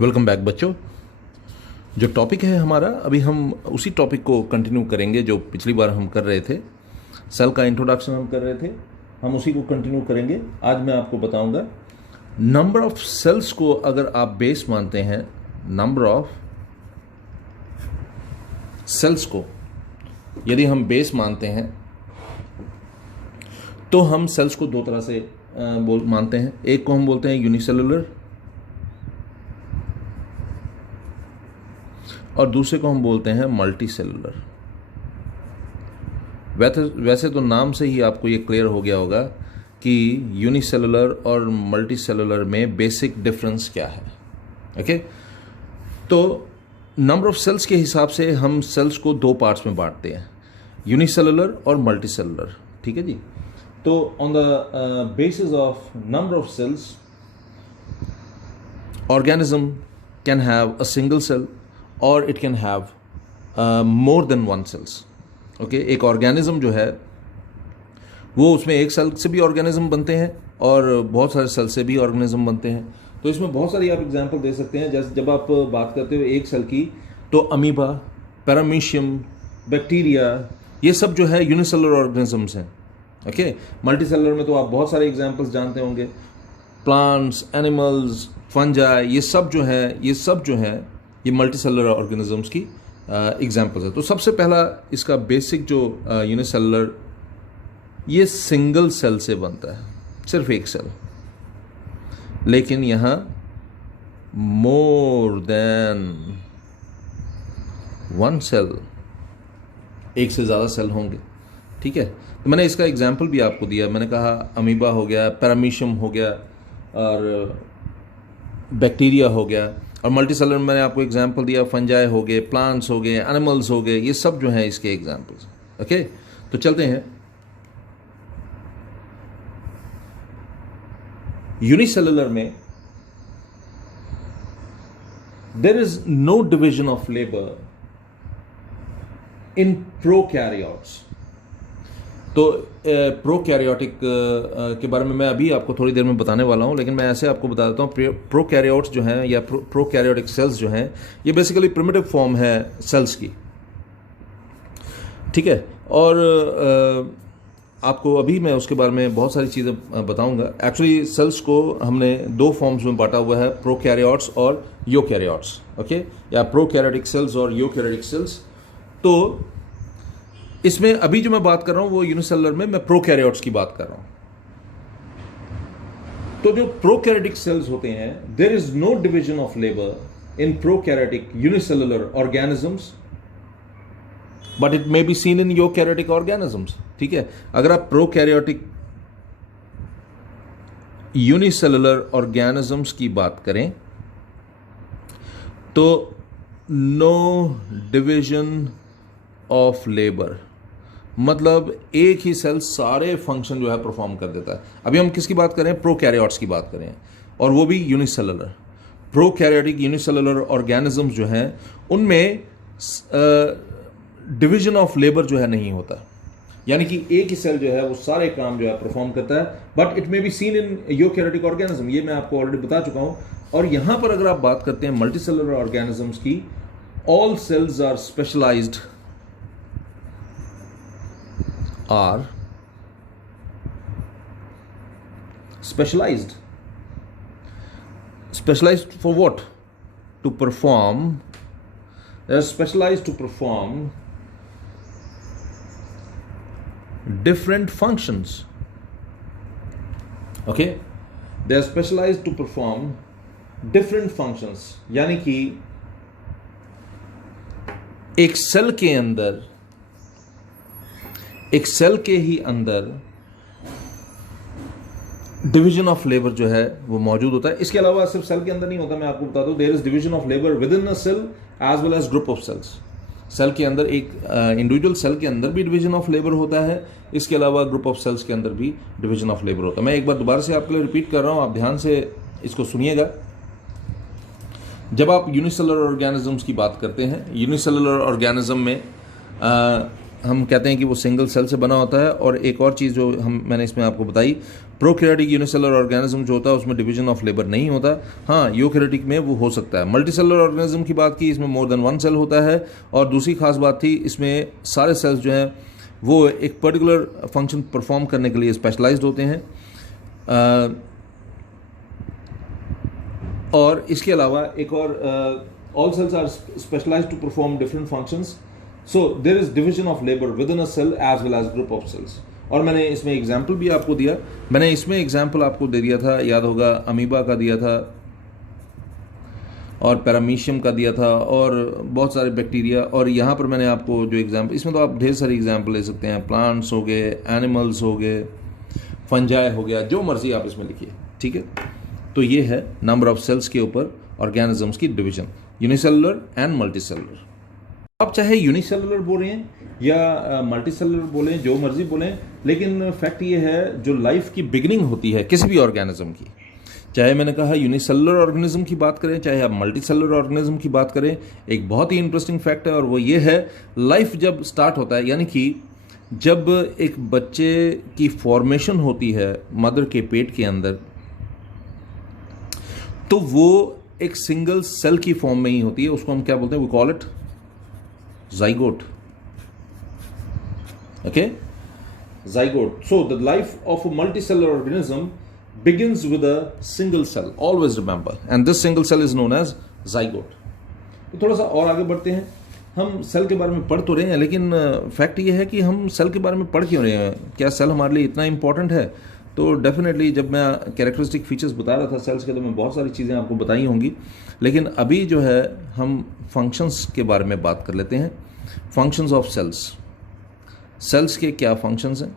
Welcome back बच्चों। जो topic है हमारा, अभी हम उसी टॉपिक को कंटिन्यू करेंगे जो पिछली बार हम कर रहे थे। सेल का इंट्रोडक्शन हम कर रहे थे, हम उसी को कंटिन्यू करेंगे। आज मैं आपको बताऊंगा नंबर ऑफ सेल्स को अगर आप बेस मानते हैं, नंबर ऑफ सेल्स को यदि हम बेस मानते हैं तो हम सेल्स को दो तरह से मानते हैं। एक को हम बोलते हैं यूनिसेलुलर और दूसरे को हम बोलते हैं मल्टी सेलुलर। वैसे तो नाम से ही आपको ये क्लियर हो गया होगा कि यूनिसेलुलर और मल्टी सेलुलर में बेसिक डिफरेंस क्या है। ओके, तो नंबर ऑफ सेल्स के हिसाब से हम सेल्स को दो पार्ट्स में बांटते हैं, यूनिसेलुलर और मल्टी सेलुलर। ठीक है जी। तो on the basis of number of cells, organism can have a single cell और it can have more than one cells. Okay, एक ऑर्गेनिज्म जो है वो उसमें एक सेल से भी ऑर्गेनिज्म बनते हैं और बहुत सारे सेल से भी ऑर्गेनिज्म बनते हैं। तो इसमें बहुत सारी आप एग्जांपल दे सकते हैं। जैसे जब आप बात करते हो एक सेल की, तो अमीबा, पैरामीशियम, बैक्टीरिया, ये सब जो है यूनिसेलुलर ऑर्गेनिजम्स हैं। ओके, मल्टी सेलुलर में तो आप बहुत सारे एग्जांपल्स जानते होंगे, प्लांट्स, एनिमल्स, फंजाई, ये सब जो है ये मल्टी सेलुलर ऑर्गेनिजम्स की एग्जांपल्स है। तो सबसे पहला इसका बेसिक जो यूनिसेलुलर, ये सिंगल सेल से बनता है, सिर्फ एक सेल। लेकिन यहाँ मोर देन वन सेल, एक से ज़्यादा सेल होंगे। ठीक है, तो मैंने इसका एग्जाम्पल भी आपको दिया। मैंने कहा अमीबा हो गया, पैरामीशियम हो गया और बैक्टीरिया हो गया। और मल्टी सेलुलर में मैंने आपको एग्जाम्पल दिया, फंजाई हो गए, प्लांट्स हो गए, एनिमल्स हो गए, ये सब जो हैं इसके एग्जाम्पल्स। ओके, तो चलते हैं। यूनिसेलुलर में there is no division of labour in prokaryotes. तो प्रोकैरियोटिक के बारे में मैं अभी आपको थोड़ी देर में बताने वाला हूं, लेकिन मैं ऐसे आपको बता देता हूं। प्रोकैरियोट्स जो हैं या प्रोकैरियोटिक सेल्स जो हैं, ये बेसिकली प्रिमिटिव फॉर्म है सेल्स की। ठीक है, और आपको अभी मैं उसके बारे में बहुत सारी चीज़ें बताऊंगा। एक्चुअली सेल्स को हमने दो फॉर्म्स में बांटा हुआ है, प्रोकैरियोट्स और यूकैरियोट्स। ओके, या प्रोकैरियोटिक सेल्स और यूकैरियोटिक सेल्स। तो इसमें अभी जो मैं बात कर रहा हूं वो यूनिसेलुलर में मैं प्रोकैरियोट्स की बात कर रहा हूं। तो जो प्रोकैरियोटिक सेल्स होते हैं, there is no division of labour in prokaryotic unicellular organisms, but it may be seen in eukaryotic organisms. ठीक है, अगर आप प्रोकैरियोटिक यूनिसेलुलर ऑर्गेनिजम्स की बात करें तो नो डिविजन ऑफ लेबर, मतलब एक ही सेल सारे फंक्शन जो है परफॉर्म कर देता है। अभी हम किसकी बात करें? प्रोकैरियोट्स की बात करें, और वो भी यूनिसेलुलर। प्रोकैरियोटिक यूनिसेलुलर ऑर्गेनिजम्स जो हैं उनमें डिवीजन ऑफ लेबर जो है नहीं होता, यानी कि एक ही सेल जो है वो सारे काम जो है परफॉर्म करता है। But it may be seen in eukaryotic organism, ये मैं आपको ऑलरेडी बता चुका हूं। और यहां पर अगर आप बात करते हैं मल्टी सेलुलर ऑर्गेनिजम्स की, all cells are specialised specialized for what? To perform, they are specialized to perform different functions. Okay, they are specialized to perform different functions, यानी कि एक सेल के ही अंदर डिवीजन ऑफ लेबर जो है वो मौजूद होता है। इसके अलावा सिर्फ सेल के अंदर नहीं होता, मैं आपको बता दूं, there is division of labour within a cell as well as group of cells. Cell के अंदर एक इंडिविजुअल सेल के अंदर भी डिवीजन ऑफ लेबर होता है, इसके अलावा ग्रुप ऑफ सेल्स के अंदर भी डिवीजन ऑफ लेबर होता है। मैं एक बार दोबारा से आपके लिए रिपीट कर रहा हूं, आप ध्यान से इसको सुनिएगा। जब आप यूनिसेलुलर ऑर्गेनिजम्स की बात करते हैं, यूनिसेलुलर ऑर्गेनिज्म में हम कहते हैं कि वो सिंगल सेल से बना होता है। और एक और चीज़ जो मैंने इसमें आपको बताई, प्रोकैरियोटिक यूनिसेलुलर ऑर्गेनिज्म जो होता है उसमें डिवीजन ऑफ लेबर नहीं होता। हाँ, यूकैरियोटिक में वो हो सकता है। मल्टीसेलुलर ऑर्गेनिज्म की बात की, इसमें मोर देन वन सेल होता है। और दूसरी खास बात थी, इसमें सारे सेल्स जो हैं वो एक पर्टिकुलर फंक्शन परफॉर्म करने के लिए स्पेशलाइज्ड होते हैं। और इसके अलावा एक और, all cells are specialised to perform different functions, so there is division of labour within a cell as well as group of cells. और मैंने इसमें एग्जाम्पल भी आपको दिया, मैंने इसमें एग्जाम्पल आपको दे दिया था, याद होगा, अमीबा का दिया था और पैरामीशियम का दिया था और बहुत सारे बैक्टीरिया। और यहाँ पर मैंने आपको जो एग्जाम्पल, इसमें तो आप ढेर सारी एग्जाम्पल ले सकते हैं, प्लांट्स हो गए, एनिमल्स हो गए, फंजाई हो गया, जो मर्जी आप इसमें लिखिए, ठीक है। तो ये है नंबर ऑफ सेल्स के ऊपर ऑर्गेनिजम्स की डिवीजन, यूनिसेलुलर एंड मल्टीसेलुलर। आप चाहे यूनिसेलुलर बोलें या मल्टीसेलुलर बोलें, जो मर्जी बोलें, लेकिन फैक्ट ये है, जो लाइफ की बिगिनिंग होती है किसी भी ऑर्गेनिज्म की, चाहे मैंने कहा यूनिसेलुलर ऑर्गेनिज्म की बात करें, चाहे आप मल्टीसेलुलर ऑर्गेनिज्म की बात करें, एक बहुत ही इंटरेस्टिंग फैक्ट है और वो ये है, लाइफ जब स्टार्ट होता है, यानी कि जब एक बच्चे की फॉर्मेशन होती है मदर के पेट के अंदर, तो वो एक सिंगल सेल की फॉर्म में ही होती है। उसको हम क्या बोलते हैं? We call it zygote. Okay, zygote. So the life of a multicellular organism begins with a single cell, always remember, and this single cell is known as zygote. तो थोड़ा सा और आगे बढ़ते हैं। हम सेल के बारे में पढ़ तो रहे हैं, लेकिन फैक्ट ये है कि हम सेल के बारे में पढ़ क्यों रहे हैं? क्या सेल हमारे लिए इतना इंपॉर्टेंट है? तो डेफिनेटली जब मैं कैरेक्टरिस्टिक फीचर्स बता रहा था सेल्स के, तो मैं बहुत सारी चीज़ें आपको बताई होंगी, लेकिन अभी जो है हम फंक्शंस के बारे में बात कर लेते हैं। फंक्शंस ऑफ सेल्स, सेल्स के क्या फंक्शंस हैं?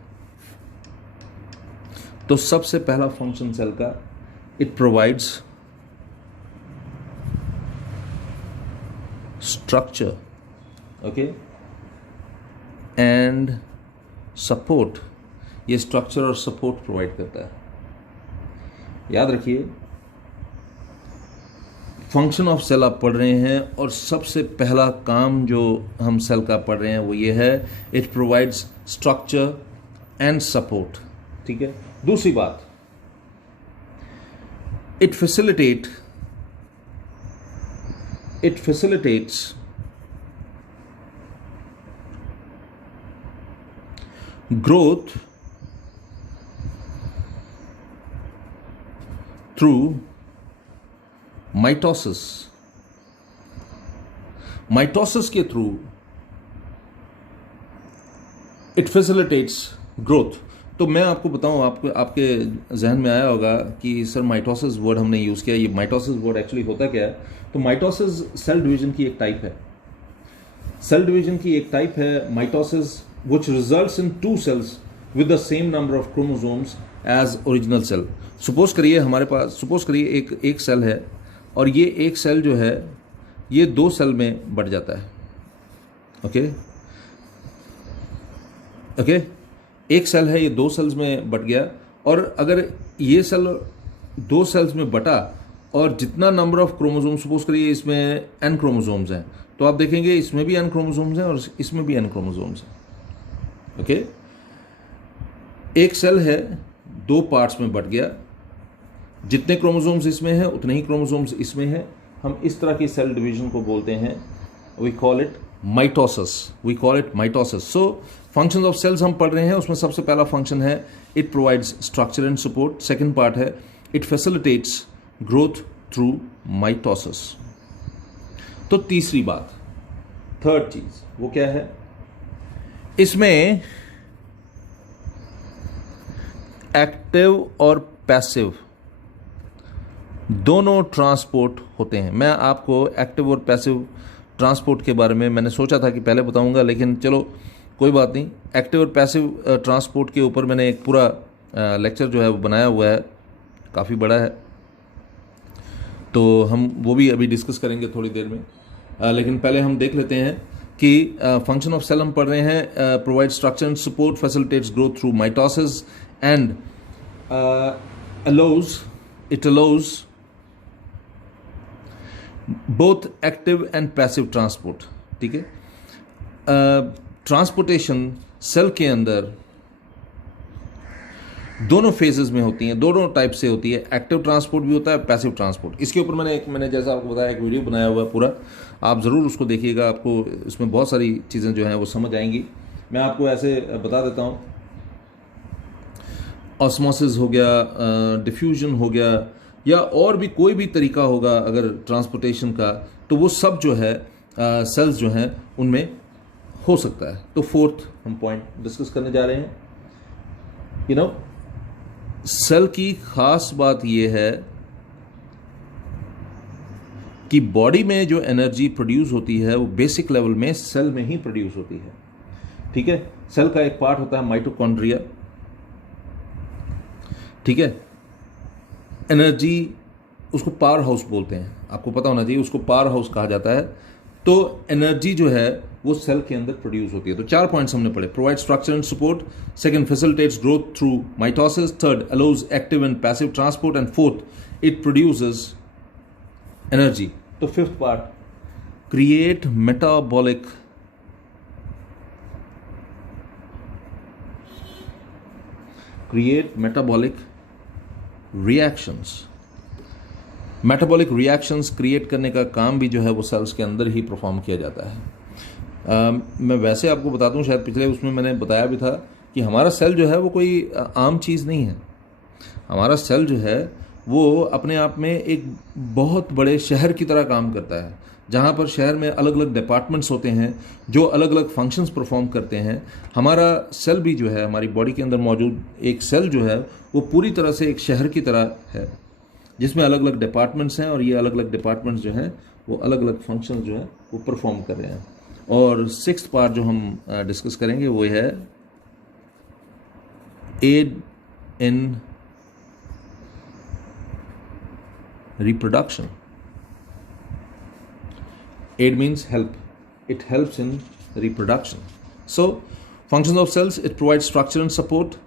तो सबसे पहला फंक्शन सेल का, it provides structure, okay, and support. ये स्ट्रक्चर और सपोर्ट प्रोवाइड करता है। याद रखिए, फंक्शन ऑफ सेल आप पढ़ रहे हैं और सबसे पहला काम जो हम सेल का पढ़ रहे हैं वो ये है, it provides structure and support, ठीक है। दूसरी बात, it facilitates growth through mitosis के थ्रू इट फैसिलिटेट्स ग्रोथ। तो मैं आपको बताऊं, आपके जहन में आया होगा कि सर माइटोसिस वर्ड हमने यूज़ किया, ये माइटोसिस वर्ड एक्चुअली होता क्या है? तो माइटोसिस सेल डिवीजन की एक टाइप है, सेल डिवीजन की एक टाइप है mitosis, which results in two cells with the same number of chromosomes as original cell. Suppose करिए हमारे पास, सपोज करिए एक सेल है और ये एक सेल जो है ये दो सेल में बढ़ जाता है, ओके, एक सेल है ये दो सेल्स में बढ़ गया, और अगर ये सेल दो सेल्स में बटा और जितना नंबर ऑफ क्रोमोसोम, सपोज करिए इसमें n क्रोमोसोम्स हैं, तो आप देखेंगे इसमें भी n क्रोमोसोम्स हैं और इसमें भी n क्रोमोसोम्स हैं, ओके। एक सेल है दो पार्ट्स में बट गया, जितने क्रोमोसोम्स इसमें हैं उतने ही क्रोमोसोम्स इसमें हैं। हम इस तरह की सेल डिवीजन को बोलते हैं, we call it mitosis. So functions of cells हम पढ़ रहे हैं, उसमें सबसे पहला फंक्शन है it provides structure and support, second part है it facilitates growth through mitosis. तो तीसरी बात, थर्ड चीज वो क्या है? इसमें एक्टिव और पैसिव दोनों ट्रांसपोर्ट होते हैं। मैं आपको एक्टिव और पैसिव ट्रांसपोर्ट के बारे में मैंने सोचा था कि पहले बताऊंगा, लेकिन चलो कोई बात नहीं। एक्टिव और पैसिव ट्रांसपोर्ट के ऊपर मैंने एक पूरा लेक्चर जो है वो बनाया हुआ है, काफ़ी बड़ा है, तो हम वो भी अभी डिस्कस करेंगे थोड़ी देर में। लेकिन पहले हम देख लेते हैं कि फंक्शन ऑफ सेल हम पढ़ रहे हैं, provide structure and support, facilitates growth through mitosis and allows both active and passive transport, ठीक है। ट्रांसपोर्टेशन सेल के अंदर दोनों फेजेस में होती हैं, दोनों टाइप से होती है। एक्टिव ट्रांसपोर्ट भी होता है, पैसिव ट्रांसपोर्ट। इसके ऊपर मैंने जैसा आपको बताया एक वीडियो बनाया हुआ है पूरा, आप ज़रूर उसको देखिएगा, आपको इसमें बहुत सारी चीज़ें जो हैं वो समझ आएंगी। मैं आपको ऐसे बता देता हूँ, ऑस्मोसिस हो गया, डिफ्यूजन हो गया, या और भी कोई भी तरीका होगा अगर ट्रांसपोर्टेशन का, तो वो सब जो है सेल्स जो हैं उनमें हो सकता है। तो फोर्थ हम पॉइंट डिस्कस करने जा रहे हैं। सेल की खास बात यह है कि बॉडी में जो एनर्जी प्रोड्यूस होती है वो बेसिक लेवल में सेल में ही प्रोड्यूस होती है। ठीक है, सेल का एक पार्ट होता है माइटोकॉन्ड्रिया। ठीक है, एनर्जी उसको पावर हाउस बोलते हैं, आपको पता होना चाहिए, उसको पावर हाउस कहा जाता है। तो एनर्जी जो है वो सेल के अंदर प्रोड्यूस होती है। तो 4 पॉइंट्स हमने पढ़े, provide structure and support, second facilitates growth through mitosis, third allows active and passive transport, and fourth it produces energy. तो fifth part, create metabolic reactions. Metabolic reactions create करने का काम भी जो है वो सेल्स के अंदर ही परफॉर्म किया जाता है। मैं वैसे आपको बता दूं, शायद पिछले उसमें मैंने बताया भी था कि हमारा सेल जो है वो कोई आम चीज़ नहीं है। हमारा सेल जो है वो अपने आप में एक बहुत बड़े शहर की तरह काम करता है, जहाँ पर शहर में अलग अलग डिपार्टमेंट्स होते हैं जो अलग अलग फंक्शंस परफॉर्म करते हैं। हमारा सेल भी जो है, हमारी बॉडी के अंदर मौजूद एक सेल जो है वो पूरी तरह से एक शहर की तरह है, जिसमें अलग अलग डिपार्टमेंट्स हैं, और ये अलग अलग डिपार्टमेंट्स जो हैं वो अलग अलग फंक्शन जो है वो परफॉर्म कर रहे हैं। और सिक्स्थ पार्ट जो हम डिस्कस करेंगे वो है add in reproduction. Aid means help. It helps in reproduction. So, functions of cells: it provides structure and support,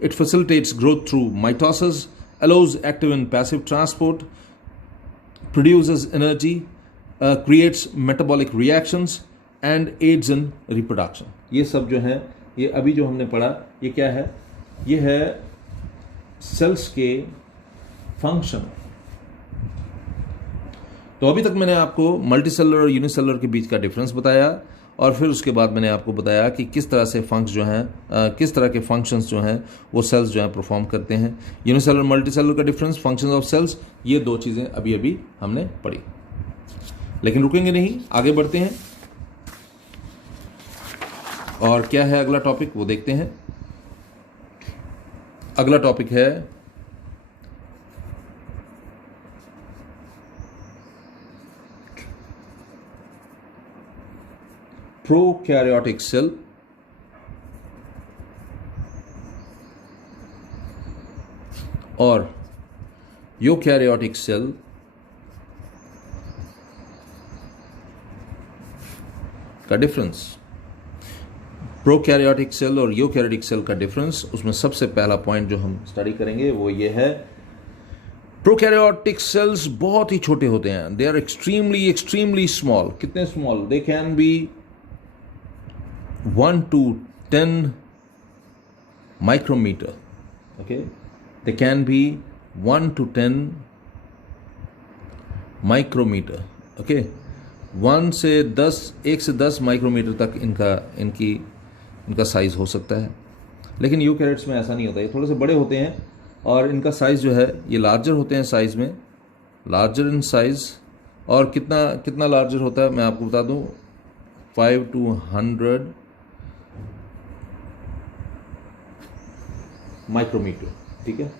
it facilitates growth through mitosis, allows active and passive transport, produces energy, creates metabolic reactions, and aids in reproduction. ये सब जो है, ये अभी जो हमने पढ़ा, ये क्या है? ये है सेल्स के फंक्शन। तो अभी तक मैंने आपको मल्टीसेलुलर और यूनिसेलुलर के बीच का डिफरेंस बताया, और फिर उसके बाद मैंने आपको बताया कि किस तरह से फंक्स जो हैं, किस तरह के फंक्शंस जो हैं वो सेल्स जो हैं परफॉर्म करते हैं। यूनिसेलुलर मल्टीसेलुलर का डिफरेंस, फंक्शंस ऑफ सेल्स, ये 2 चीज़ें अभी अभी हमने पढ़ी। लेकिन रुकेंगे नहीं, आगे बढ़ते हैं। और क्या है अगला टॉपिक वो देखते हैं। अगला टॉपिक है प्रोकैरियोटिक सेल और यूकैरियोटिक सेल का डिफरेंस। प्रोकैरियोटिक सेल और यूकैरियोटिक सेल का डिफरेंस, उसमें सबसे पहला पॉइंट जो हम स्टडी करेंगे वो ये है, प्रोकैरियोटिक सेल्स बहुत ही छोटे होते हैं। They are extremely small. कितने small? They can be 1 to 10 micrometer. Okay, they can be 1 to 10 micrometer. Okay, 1 से 10 माइक्रोमीटर तक इनका साइज हो सकता है। लेकिन यूकैरियोट्स में ऐसा नहीं होता, ये थोड़े से बड़े होते हैं, और इनका साइज जो है ये लार्जर होते हैं साइज में, लार्जर इन साइज। और कितना लार्जर होता है मैं आपको बता दूं, 5 to 100 माइक्रोमीटर। ठीक है,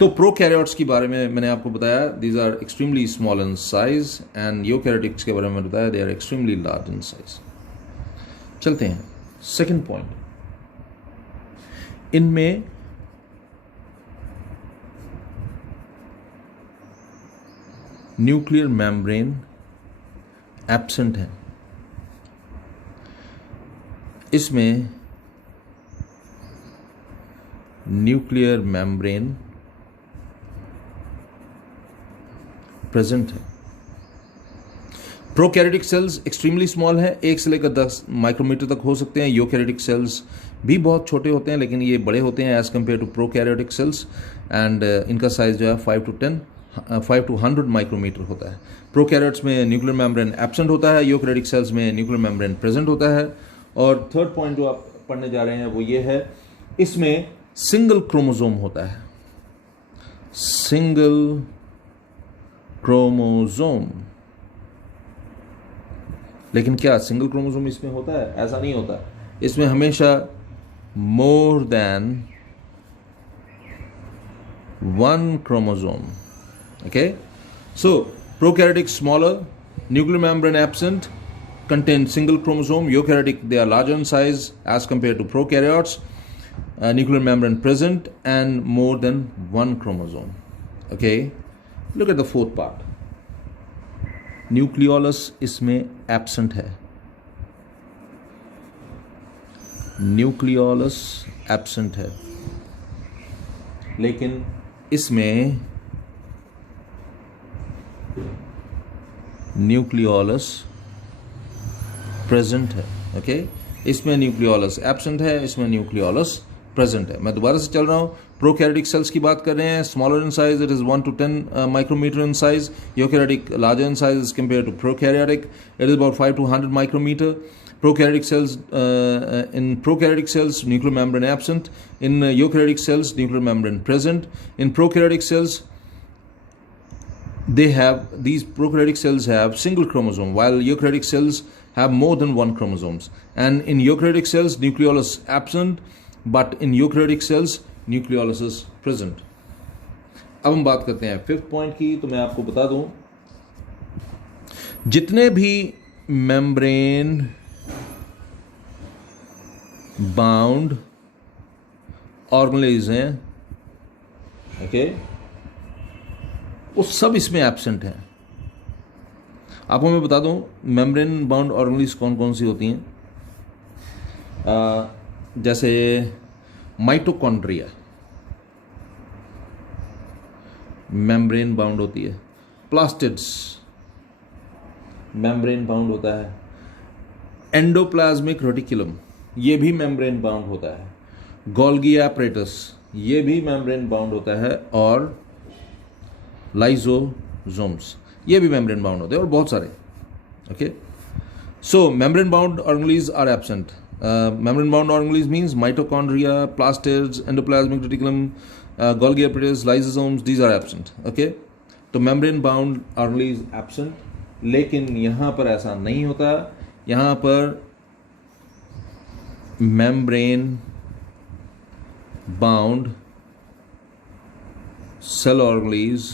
तो प्रोकैरियोट्स के बारे में मैंने आपको बताया, these are extremely small in size, and eukaryotics के बारे में बताया, they are extremely large in size. चलते हैं सेकंड पॉइंट। इनमें न्यूक्लियर मेम्ब्रेन एब्सेंट है। इसमें न्यूक्लियर मेम्ब्रेन प्रेजेंट है। प्रोकैरियोटिक सेल्स एक्सट्रीमली स्मॉल है, 1 से लेकर 10 माइक्रोमीटर तक हो सकते हैं। यूकैरियोटिक सेल्स भी बहुत छोटे होते हैं, लेकिन ये बड़े होते हैं as compare to prokaryotic cells, and इनका साइज जो है 5 to 100 माइक्रोमीटर होता है। प्रोकैरियोट्स में न्यूक्लियर मेम्ब्रेन एब्सेंट होता है, यूकैरियोटिक सेल्स में न्यूक्लियर मेम्ब्रेन प्रेजेंट होता है। और थर्ड पॉइंट जो आप पढ़ने जा रहे हैं वो ये है, इसमें सिंगल क्रोमोसोम होता है, सिंगल क्रोमोसोम। लेकिन क्या सिंगल क्रोमोसोम इसमें होता है? ऐसा नहीं होता, इसमें हमेशा more than 1 chromosome. Okay, so prokaryotic smaller, nuclear membrane absent, contain single chromosome. Eukaryotic, they are larger in size as compared to prokaryotes. Nuclear membrane present and more than 1 chromosome. Okay, look at the fourth part. Nucleolus इसमें absent है, nucleolus absent है, लेकिन इसमें nucleolus present है। Okay, इसमें nucleolus absent है, इसमें nucleolus present है। मैं दोबारा से चल रहा हूँ। प्रोकैरियोटिक सेल्स की बात कर रहे हैं, smaller in size, it is 1 to 10 micrometre in size. Eukaryotic larger in size as compare to prokaryotic, it is about 5 to 100 micrometre. Prokaryotic cells, in prokaryotic cells, nuclear membrane absent. In eukaryotic cells, nuclear membrane present. In prokaryotic cells, these prokaryotic cells have single chromosome, while eukaryotic cells have more than 1 chromosomes. And in eukaryotic cells, nucleolus absent, but in eukaryotic cells, nucleolus is present. अब हम बात करते हैं fifth point की। तो मैं आपको बता दूं, जितने भी मेम्ब्रेन बाउंड ऑर्गेनेल्स हैं, ओके, वो सब इसमें एब्सेंट हैं। आपको मैं बता दूं, मेम्ब्रेन बाउंड ऑर्गेनेल्स कौन कौन सी होती हैं। जैसे माइटोकॉन्ड्रिया मेम्ब्रेन बाउंड होती है, प्लास्टिड्स मेम्ब्रेन बाउंड होता है, एंडोप्लाज्मिक रेटिकुलम ये भी मेम्ब्रेन बाउंड होता है, गोल्गी एपरेटस ये भी मेम्ब्रेन बाउंड होता है, और लाइजोसोम्स ये भी मेम्ब्रेन बाउंड होते हैं, और बहुत सारे। Okay, so membrane bound organelles are absent. Membrane bound organelles means mitochondria, plastids, endoplasmic reticulum, Golgi apparatus, lysosomes, these are absent. Okay, तो membrane bound organelles absent, लेकिन यहाँ पर ऐसा नहीं होता। यहाँ पर membrane bound cell organelles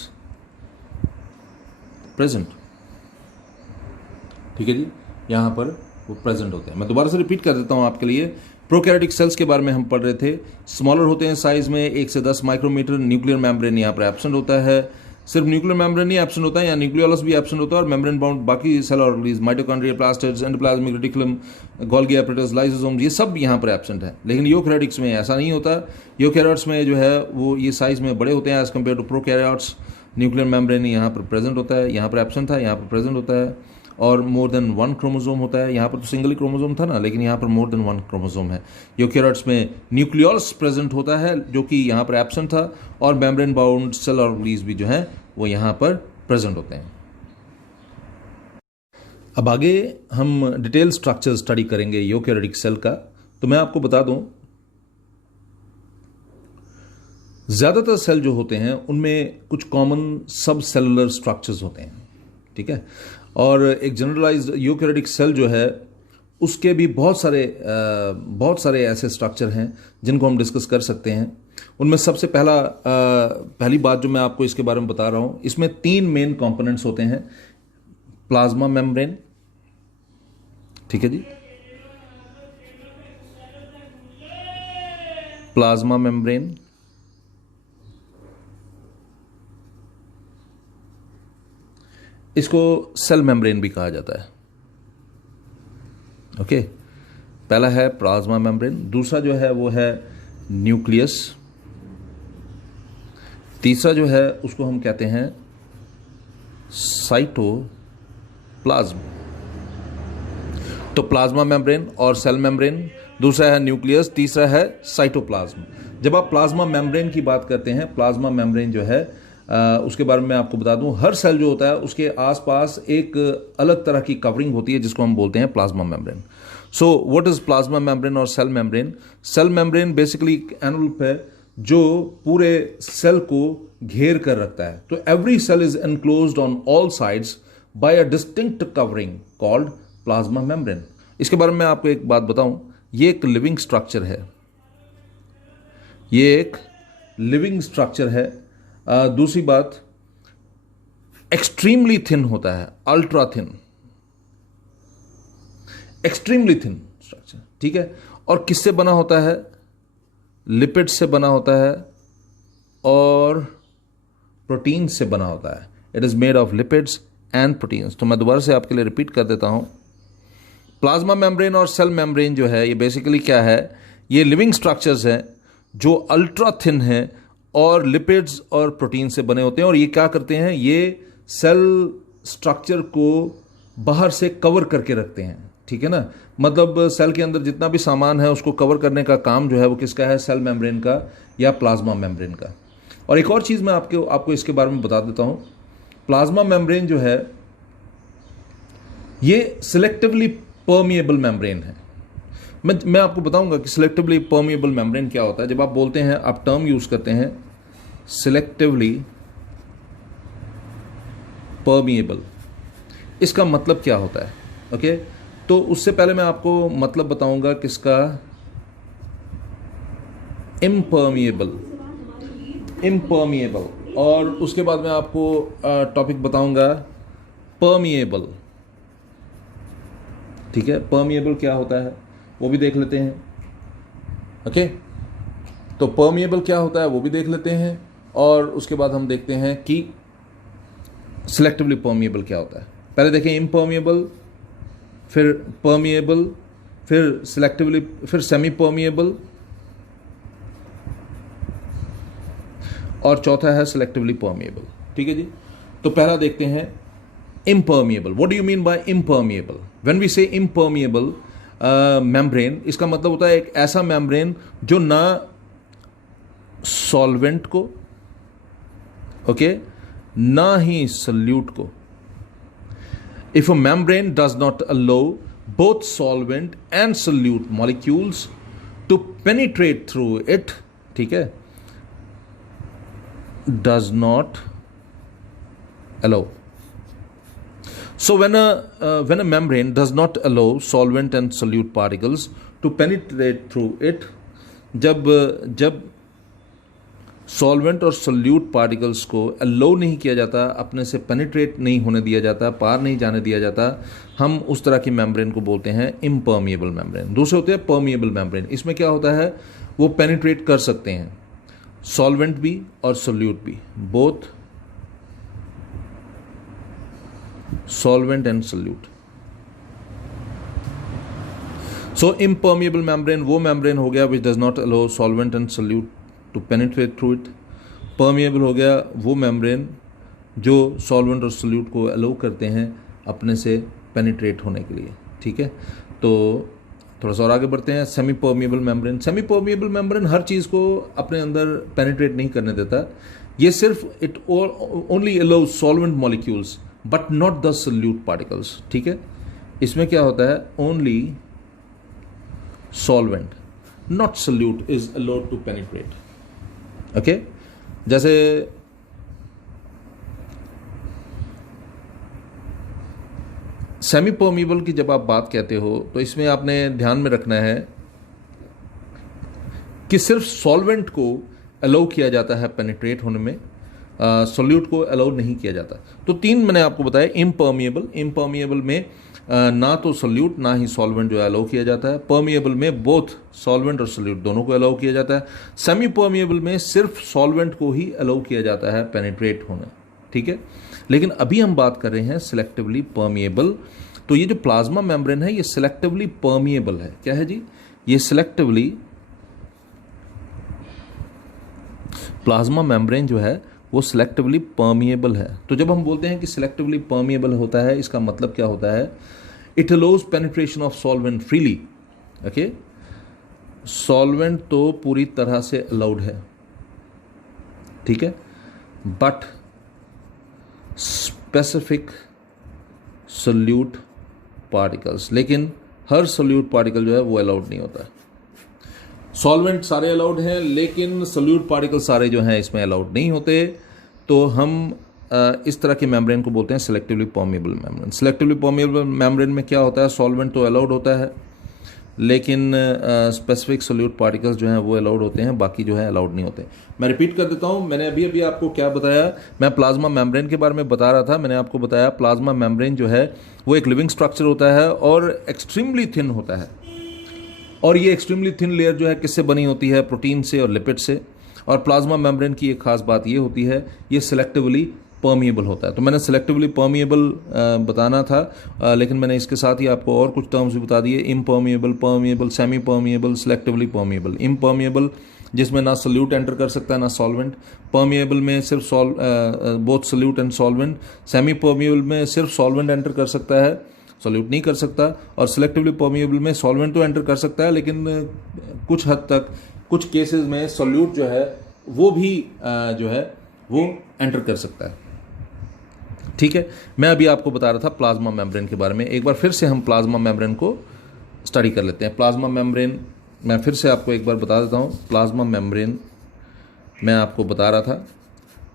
present। ठीक है जी, यहाँ पर वो प्रेजेंट होते हैं। मैं दोबारा से रिपीट कर देता हूँ आपके लिए। प्रोकैरियोटिक सेल्स के बारे में हम पढ़ रहे थे, स्मॉलर होते हैं साइज में 1 से 10 माइक्रोमीटर। न्यूक्लियर मेम्ब्रेन यहाँ पर एब्सेंट होता है, सिर्फ न्यूक्लियर मेम्ब्रेन ही एब्सेंट होता है, या न्यूक्लियोलस भी एब्सेंट होता है, और मेम्ब्रेन बाउंड बाकी cell organelles, mitochondria, plastids, endoplasmic reticulum, Golgi apparatus, lysosomes, ये सब यहाँ पर एब्सेंट है। लेकिन यूकैरियोटिक्स में ऐसा नहीं होता। यूकैरियोट्स में जो है वो ये साइज में बड़े होते हैं as compare to prokaryotes. Nuclear membrane यहाँ पर प्रेजेंट होता है, यहाँ पर एब्सेंट था, यहाँ पर प्रेजेंट होता है, और मोर देन 1 क्रोमोसोम होता है। यहाँ पर तो सिंगल क्रोमोसोम था ना, लेकिन यहाँ पर मोर देन 1 क्रोमोसोम है। यूकैरियोट्स में न्यूक्लियोलस प्रेजेंट होता है, जो कि यहाँ पर एब्सेंट था, और मेम्ब्रेन बाउंड सेल ऑर्गेनेल्स भी जो है वो यहाँ पर प्रेजेंट होते हैं। अब आगे हम डिटेल स्ट्रक्चर स्टडी करेंगे यूकैरियोटिक सेल का। तो मैं आपको बता दूं, ज़्यादातर सेल जो होते हैं उनमें कुछ कॉमन सब सेलुलर स्ट्रक्चर्स होते हैं, ठीक है। और एक जनरलाइज्ड यूकैरियोटिक सेल जो है उसके भी बहुत सारे ऐसे स्ट्रक्चर हैं जिनको हम डिस्कस कर सकते हैं। उनमें सबसे पहली बात जो मैं आपको इसके बारे में बता रहा हूँ, इसमें 3 मेन कंपोनेंट्स होते हैं। प्लाज्मा मेम्ब्रेन, ठीक है जी, प्लाज्मा मेम्ब्रेन, इसको सेल मेम्ब्रेन भी कहा जाता है। ओके, पहला है प्लाज्मा मेम्ब्रेन, दूसरा जो है वो है न्यूक्लियस, तीसरा जो है उसको हम कहते हैं साइटोप्लाज्म। प्लाज्म। तो प्लाज्मा मेम्ब्रेन और सेल मेम्ब्रेन, दूसरा है न्यूक्लियस, तीसरा है साइटोप्लाज्म। जब आप प्लाज्मा मेम्ब्रेन की बात करते हैं, प्लाज्मा मेम्ब्रेन जो है उसके बारे में आपको बता दूं, हर सेल जो होता है उसके आसपास एक अलग तरह की कवरिंग होती है जिसको हम बोलते हैं plasma membrane. So what is plasma membrane और cell membrane? Cell membrane basically envelope है जो पूरे सेल को घेर कर रखता है। तो every cell is enclosed on all sides by a distinct covering called plasma membrane. इसके बारे में आपको एक बात बताऊं, ये एक लिविंग स्ट्रक्चर है, ये एक लिविंग स्ट्रक्चर है। दूसरी बात, एक्सट्रीमली थिन होता है, ultra thin, extremely thin structure, ठीक है। और किससे बना होता है? लिपिड से बना होता है और प्रोटीन से बना होता है। It is made of lipids and proteins. तो मैं दोबारा से आपके लिए रिपीट कर देता हूं, प्लाज्मा मेम्ब्रेन और सेल मेम्ब्रेन जो है ये बेसिकली क्या है? ये लिविंग स्ट्रक्चर्स हैं जो अल्ट्रा थिन हैं और लिपिड्स और प्रोटीन से बने होते हैं। और ये क्या करते हैं? ये सेल स्ट्रक्चर को बाहर से कवर करके रखते हैं, ठीक है ना। मतलब सेल के अंदर जितना भी सामान है उसको कवर करने का काम जो है वो किसका है? सेल मेम्ब्रेन का या प्लाज्मा मेम्ब्रेन का। और एक और चीज़ मैं आपको इसके बारे में बता देता हूँ। प्लाज्मा मेम्ब्रेन जो है ये सिलेक्टिवली परमिएबल मेम्ब्रेन है। मैं आपको बताऊंगा कि सिलेक्टिवली परमिएबल मेम्ब्रेन क्या होता है। जब आप बोलते हैं, आप टर्म यूज करते हैं सिलेक्टिवली परमिएबल, इसका मतलब क्या होता है? ओके, तो उससे पहले मैं आपको मतलब बताऊंगा किसका? Impermeable, impermeable. और उसके बाद मैं आपको टॉपिक बताऊंगा परमिएबल, ठीक है। परमिएबल क्या होता है वो भी देख लेते हैं, ओके। तो परमिएबल क्या होता है वो भी देख लेते हैं और उसके बाद हम देखते हैं कि सिलेक्टिवली परमिएबल क्या होता है। पहले देखें इम्परमिएबल, फिर परमिएबल, फिर सिलेक्टिवली, फिर सेमी परमिएबल और चौथा है सिलेक्टिवली परमिएबल, ठीक है जी। तो पहला देखते हैं impermeable. What do you mean by impermeable? When we say impermeable membrane, इसका मतलब होता है एक ऐसा मेम्ब्रेन जो ना सॉल्वेंट को, ओके, ना ही सल्यूट को। If a membrane does not allow both solvent and solute molecules to penetrate through it, ठीक है, does not allow. So when a membrane does not allow solvent and solute particles to penetrate through it, जब solvent और solute particles को allow नहीं किया जाता, अपने से पेनिट्रेट नहीं होने दिया जाता, पार नहीं जाने दिया जाता, हम उस तरह की मेम्ब्रेन को बोलते हैं इम्परमिएबल मेम्ब्रेन। दूसरे होते हैं परमिएबल मेम्ब्रेन। इसमें क्या होता है? वो पेनिट्रेट कर सकते हैं सॉल्वेंट भी और सोल्यूट भी, both solvent and solute. So impermeable membrane वो membrane हो गया which does not allow solvent and solute to penetrate through it. Permeable हो गया वो membrane जो solvent और solute को allow करते हैं अपने से penetrate होने के लिए, ठीक है। तो थोड़ा सा और आगे बढ़ते हैं। Semi permeable membrane. Semi permeable membrane हर चीज़ को अपने अंदर पेनिट्रेट नहीं करने देता, ये सिर्फ it only allow solvent molecules but not the solute particles, ठीक है। इसमें क्या होता है? Only solvent not solute is allowed to penetrate, okay. जैसे सेमी परमिएबल की जब आप बात कहते हो तो इसमें आपने ध्यान में रखना है कि सिर्फ सॉल्वेंट को अलाउ किया जाता है पेनिट्रेट होने में, सोल्यूट को अलाउ नहीं किया जाता। तो तीन मैंने आपको बताया। इम्परमिएबल, इम्परमिएबल में ना तो सोल्यूट ना ही सॉल्वेंट जो है अलाउ किया जाता है। परमिएबल में बोथ सॉल्वेंट और सोल्यूट दोनों को अलाउ किया जाता है। सेमी परमिएबल में सिर्फ सॉल्वेंट को ही अलाउ किया जाता है पेनिट्रेट होना, ठीक है। लेकिन अभी हम बात कर रहे हैं सिलेक्टिवली परमिएबल। तो ये जो प्लाज्मा मेम्ब्रेन है ये सिलेक्टिवली परमिएबल है। क्या है जी? ये सिलेक्टिवली प्लाज्मा मेम्ब्रेन जो है वो सिलेक्टिवली परमिएबल है। तो जब हम बोलते हैं कि सिलेक्टिवली परमिएबल होता है, इसका मतलब क्या होता है? It allows penetration of solvent freely. Okay, solvent तो पूरी तरह से अलाउड है, ठीक है, बट स्पेसिफिक सोल्यूट पार्टिकल्स, लेकिन हर सोल्यूट पार्टिकल जो है वो अलाउड नहीं होता है। सॉल्वेंट सारे अलाउड हैं, लेकिन सोल्यूट पार्टिकल सारे जो हैं इसमें अलाउड नहीं होते। तो हम इस तरह के मेम्ब्रेन को बोलते हैं selectively permeable membrane. Selectively permeable membrane में क्या होता है? सॉल्वेंट तो अलाउड होता है, लेकिन स्पेसिफिक सोल्यूट पार्टिकल्स जो हैं वो अलाउड होते हैं, बाकी जो है अलाउड नहीं होते। मैं रिपीट कर देता हूँ, मैंने अभी आपको क्या बताया? मैं प्लाज्मा मेम्ब्रेन के बारे में बता रहा था। मैंने आपको बताया प्लाज्मा मेम्ब्रेन जो है वो एक लिविंग स्ट्रक्चर होता है और एक्सट्रीमली थिन होता है। और ये एक्सट्रीमली थिन लेयर जो है किससे बनी होती है? प्रोटीन से और लिपिड से। और प्लाज्मा मेम्ब्रेन की एक खास बात ये होती है, ये सिलेक्टिवली परमिएबल होता है। तो मैंने सिलेक्टिवली परमिएबल बताना था, लेकिन मैंने इसके साथ ही आपको और कुछ टर्म्स भी बता दिए। Impermeable, permeable, semi permeable, selectively permeable. Impermeable जिसमें ना सोल्यूट एंटर कर सकता है ना सॉल्वेंट। परमिएबल में सिर्फ both solute and solvent. Semi permeable में सिर्फ सॉल्वेंट एंटर कर सकता है, सोल्यूट नहीं कर सकता। और सिलेक्टिवली परमिएबल में सॉल्वेंट तो एंटर कर सकता है, लेकिन कुछ हद तक कुछ केसेस में सोल्यूट जो है वो भी जो है वो एंटर कर सकता है, ठीक है। मैं अभी आपको बता रहा था प्लाज्मा मेम्ब्रेन के बारे में। एक बार फिर से हम प्लाज्मा मेम्ब्रेन को स्टडी कर लेते हैं। प्लाज्मा मेम्ब्रेन मैं फिर से आपको एक बार बता देता हूँ। प्लाज्मा मेम्ब्रेन मैं आपको बता रहा था,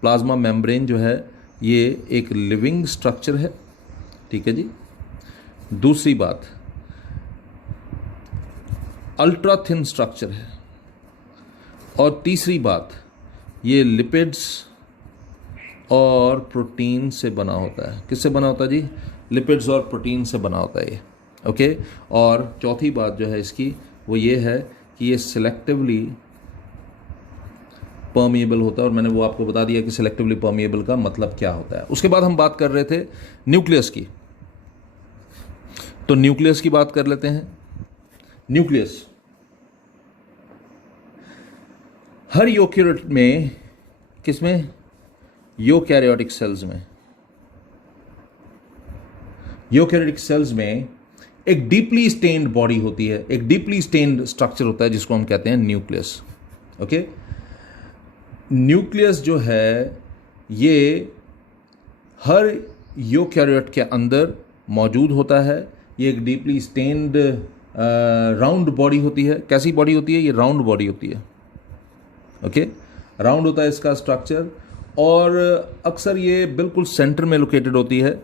प्लाज्मा मेम्ब्रेन जो है ये एक लिविंग स्ट्रक्चर है, ठीक है जी। दूसरी बात, अल्ट्रा थिन स्ट्रक्चर है। और तीसरी बात, ये लिपिड्स और प्रोटीन से बना होता है। किससे बना होता है जी? लिपिड्स और प्रोटीन से बना होता है ये, ओके। और चौथी बात जो है इसकी वो ये है कि ये सिलेक्टिवली परमिएबल होता है, और मैंने वो आपको बता दिया कि सिलेक्टिवली परमिएबल का मतलब क्या होता है। उसके बाद हम बात कर रहे थे न्यूक्लियस की, तो न्यूक्लियस की बात कर लेते हैं। न्यूक्लियस हर यूकेरियोट में, किसमें? यूकेरियोटिक सेल्स में। यूकेरियोटिक सेल्स में एक डीपली स्टेन्ड बॉडी होती है, एक डीपली स्टेन्ड स्ट्रक्चर होता है जिसको हम कहते हैं न्यूक्लियस, ओके। न्यूक्लियस जो है ये हर यूकेरियोट के अंदर मौजूद होता है। ये एक डीपली स्टेन्ड राउंड बॉडी होती है। कैसी बॉडी होती है? ये राउंड बॉडी होती है, ओके। राउंड होता है इसका स्ट्रक्चर, और अक्सर ये बिल्कुल सेंटर में लोकेटेड होती है,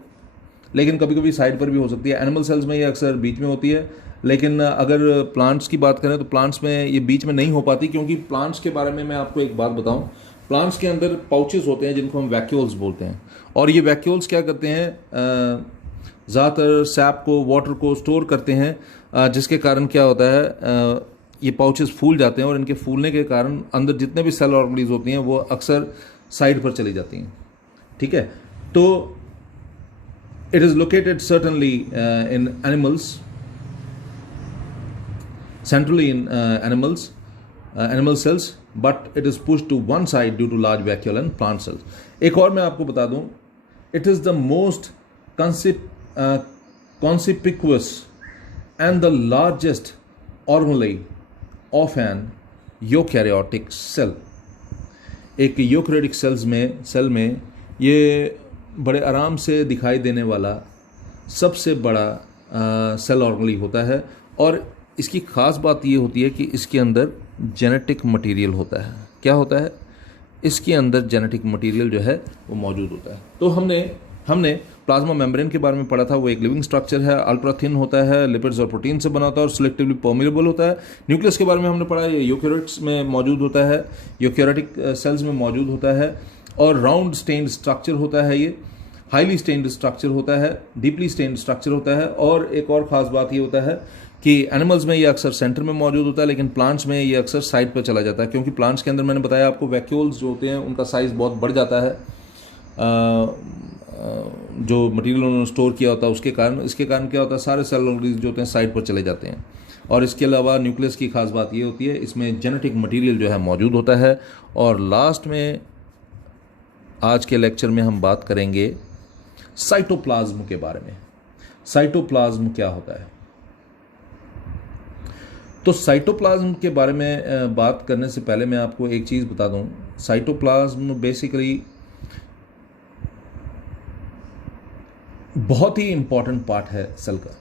लेकिन कभी कभी साइड पर भी हो सकती है। एनिमल सेल्स में ये अक्सर बीच में होती है, लेकिन अगर प्लांट्स की बात करें तो प्लांट्स में ये बीच में नहीं हो पाती, क्योंकि प्लांट्स के बारे में मैं आपको एक बात बताऊं, प्लांट्स के अंदर पाउचेस होते हैं जिनको हम वैक्यूल्स बोलते हैं। और ये वैक्यूल्स क्या करते हैं? ज़्यादातर सैप को, वाटर को स्टोर करते हैं, जिसके कारण क्या होता है, ये पाउचेस फूल जाते हैं, और इनके फूलने के कारण अंदर जितने भी सेल ऑर्गेनीज होती हैं वो अक्सर साइड पर चली जाती हैं, ठीक है। तो it is located certainly in animals, centrally in animal cells, but it is pushed to one side due to large vacuole and plant cells. एक और मैं आपको बता दूं, it is the most conspicuous and the largest organelle of an eukaryotic cell। एक eukaryotic cell में ये बड़े आराम से दिखाई देने वाला सबसे बड़ा सेल ऑर्गेनेल होता है। और इसकी ख़ास बात ये होती है कि इसके अंदर जेनेटिक मटेरियल होता है। क्या होता है? इसके अंदर जेनेटिक मटेरियल जो है वो मौजूद होता है। तो हमने प्लाज्मा मेम्ब्रेन के बारे में पढ़ा था। वो एक लिविंग स्ट्रक्चर है, अल्ट्रा थिन होता है, लिपिड्स और प्रोटीन से बना होता है और सिलेक्टिवली परमिएबल होता है। न्यूक्लियस के बारे में हमने पढ़ा, ये यूकेरियोट्स में मौजूद होता है, यूकेरियोटिक सेल्स में मौजूद होता है, और राउंड स्टेन्ड स्ट्रक्चर होता है। ये हाईली स्टेन्ड स्ट्रक्चर होता है, डीपली स्टेन्ड स्ट्रक्चर होता है। और एक और ख़ास बात ये होता है कि एनिमल्स में ये अक्सर सेंटर में मौजूद होता है, लेकिन प्लांट्स में ये अक्सर साइड पर चला जाता है, क्योंकि प्लांट्स के अंदर मैंने बताया आपको वैक्यूल्स जो होते हैं उनका साइज़ बहुत बढ़ जाता है, जो मटेरियल उन्होंने स्टोर किया होता है उसके कारण। इसके कारण क्या होता है, सारे सेल ऑर्गेनेल्स जो होते हैं साइड पर चले जाते हैं। और इसके अलावा न्यूक्लियस की खास बात ये होती है, इसमें जेनेटिक मटेरियल जो है मौजूद होता है। और लास्ट में आज के लेक्चर में हम बात करेंगे साइटोप्लाज्म के बारे में। साइटोप्लाज्म क्या होता है? तो साइटोप्लाज्म के बारे में बात करने से पहले मैं आपको एक चीज़ बता दूं। साइटोप्लाज्म बेसिकली बहुत ही इंपॉर्टेंट पार्ट है सेल का।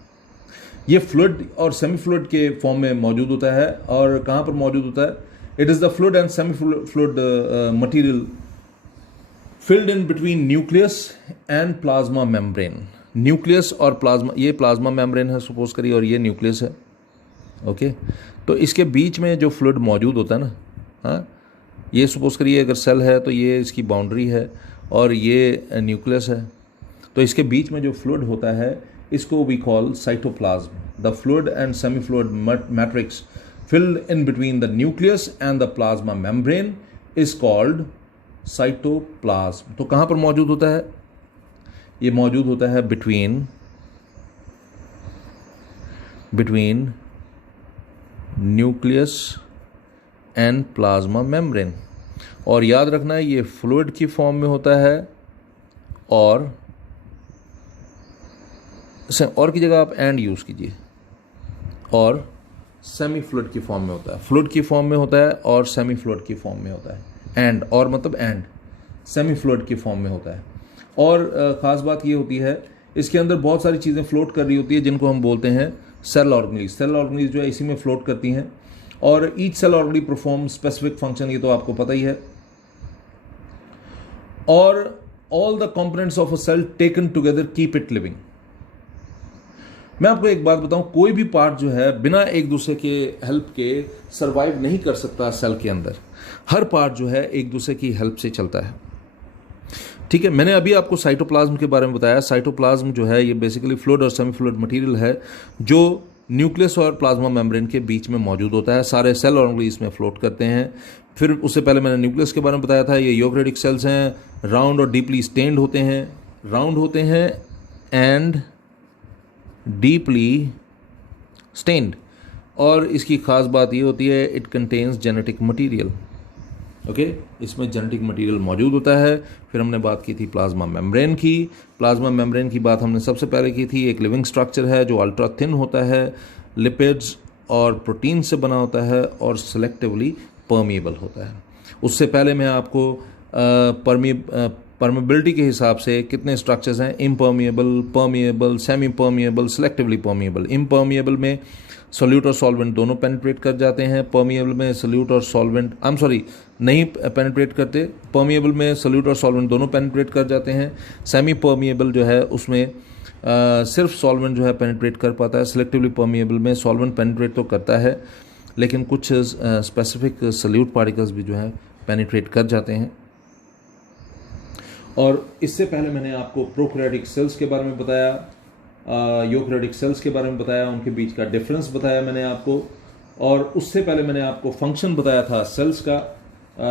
ये फ्लूइड और सेमी फ्लूइड के फॉर्म में मौजूद होता है। और कहाँ पर मौजूद होता है? It is the fluid and semi fluid material field in between nucleus and plasma membrane. Nucleus और प्लाज्मा, ये प्लाज्मा मेम्ब्रेन है सपोज करिए और ये न्यूक्लियस है। ओके तो इसके बीच में जो फ्लूइड मौजूद होता है ना, हाँ, ये सपोज करिए अगर सेल है तो ये इसकी बाउंड्री है और ये न्यूक्लियस है। तो इसके बीच में जो फ्लूइड होता है इसको we call cytoplasm. The fluid and semi fluid matrix filled in between the nucleus and the plasma membrane is called cytoplasm. तो कहाँ पर मौजूद होता है? ये मौजूद होता है between nucleus and plasma membrane. और याद रखना है ये फ्लूइड की फॉर्म में होता है और की जगह आप एंड यूज़ कीजिए। और सेमी फ्लूइड की फॉर्म में होता है। फ्लूइड की फॉर्म में होता है और सेमी फ्लूइड की फॉर्म में होता है। एंड और मतलब एंड सेमी फ्लूइड की फॉर्म में होता है। और ख़ास बात ये होती है इसके अंदर बहुत सारी चीज़ें फ्लोट कर रही होती है जिनको हम बोलते हैं सेल ऑर्गेनीज। सेल ऑर्गेनीज जो है इसी में फ्लोट करती हैं और each cell organelle perform specific function, ये तो आपको पता ही है। और all the components of a cell taken together keep it living. मैं आपको एक बात बताऊं, कोई भी पार्ट जो है बिना एक दूसरे के हेल्प के सर्वाइव नहीं कर सकता सेल के अंदर। हर पार्ट जो है एक दूसरे की हेल्प से चलता है। ठीक है, मैंने अभी आपको साइटोप्लाज्म के बारे में बताया। साइटोप्लाज्म जो है ये बेसिकली फ्लूइड और सेमी फ्लूइड मटेरियल है जो न्यूक्लियस और प्लाज्मा मेम्ब्रेन के बीच में मौजूद होता है। सारे सेल ऑर्गेनीज इसमें फ्लोट करते हैं। फिर उससे पहले मैंने न्यूक्लियस के बारे में बताया था। ये यूकैरियोटिक सेल्स हैं, राउंड और डीपली स्टेन्ड होते हैं, राउंड होते हैं एंड डीपली स्टेन्ड। और इसकी खास बात ये होती है it contains genetic material. Okay इसमें जेनेटिक मटेरियल मौजूद होता है। फिर हमने बात की थी प्लाज्मा मेम्ब्रेन की। प्लाज्मा मेम्ब्रेन की बात हमने सबसे पहले की थी। एक लिविंग स्ट्रक्चर है जो अल्ट्रा थिन होता है, लिपिड्स और प्रोटीन से बना होता है और सेलेक्टिवली परमिएबल होता है। उससे पहले मैं आपको परमिबिलिटी के हिसाब से कितने स्ट्रक्चर्स हैं, impermeable, permeable, semi permeable, selectively permeable. Impermeable में सोल्यूट और सॉल्वेंट दोनों पेनिट्रेट कर जाते हैं। परमिएबल में सोल्यूट और सॉल्वेंट नहीं पेनिट्रेट करते। परमिएबल में सोल्यूट और सॉल्वेंट दोनों पेनिट्रेट कर जाते हैं। सेमी परमिएबल जो है उसमें सिर्फ सॉल्वेंट जो है पेनिट्रेट कर पाता है। सिलेक्टिवली परमिएबल में सॉल्वेंट पेनिट्रेट तो करता है लेकिन कुछ स्पेसिफिक सोल्यूट पार्टिकल्स भी जो है पेनिट्रेट कर जाते हैं। और इससे पहले मैंने आपको प्रोकैरियोटिक सेल्स के बारे में बताया, यूकैरियोटिक सेल्स के बारे में बताया, उनके बीच का डिफरेंस बताया मैंने आपको। और उससे पहले मैंने आपको फंक्शन बताया था सेल्स का,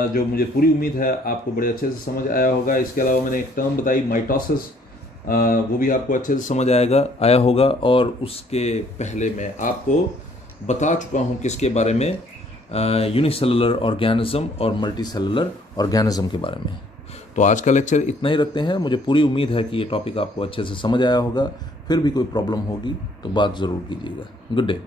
जो मुझे पूरी उम्मीद है आपको बड़े अच्छे से समझ आया होगा। इसके अलावा मैंने एक टर्म बताई माइटोसिस, वो भी आपको अच्छे से समझ आया होगा। और उसके पहले मैं आपको बता चुका हूँ किसके बारे में, यूनिसेलुलर ऑर्गेनिज्म और मल्टी सेलुलर ऑर्गेनिज्म के बारे में। तो आज का लेक्चर इतना ही रखते हैं। मुझे पूरी उम्मीद है कि ये टॉपिक आपको अच्छे से समझ आया होगा। फिर भी कोई प्रॉब्लम होगी तो बात ज़रूर कीजिएगा। Good day.